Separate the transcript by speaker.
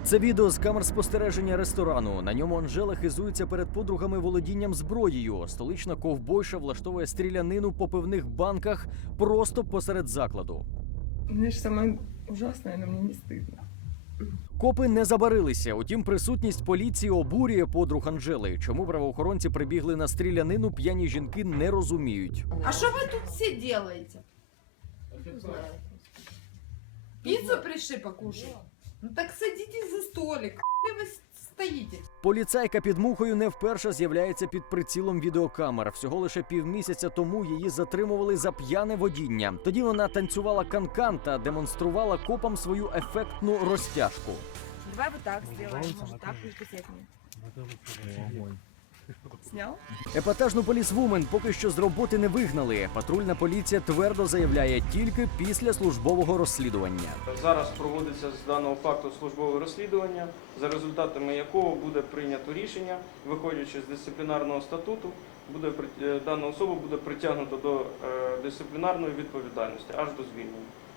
Speaker 1: Це відео з камер спостереження ресторану. На ньому Анжела хизується перед подругами володінням зброєю. Столична ковбойша влаштовує стрілянину по пивних банках просто посеред закладу.
Speaker 2: Мне же самое ужасное, но мне не стыдно.
Speaker 1: Копи не забарилися, утім присутність поліції обурює подруг Анжели. Чому правоохоронці прибігли на стрілянину, п'яні жінки не розуміють.
Speaker 3: А что вы тут все делаете? Пиццу пришли покушать? Ну так садитесь за столик. Где вы стоите?
Speaker 1: Поліцайка під мухою не вперше з'являється під прицілом відеокамер. Всього лише півмісяця тому її затримували за п'яне водіння. Тоді вона танцювала канкан та демонструвала копам свою ефектну розтяжку.
Speaker 3: Давай вот так сделаем, может так будет эффектнее.
Speaker 2: Снял?
Speaker 1: Епатажну полісвумен поки що з роботи не вигнали. Патрульна поліція твердо заявляє тільки після службового розслідування.
Speaker 4: Зараз проводиться з даного факту службове розслідування, за результатами якого буде прийнято рішення, виходячи з дисциплінарного статуту, дану особу буде притягнуто до дисциплінарної відповідальності аж до звільнення.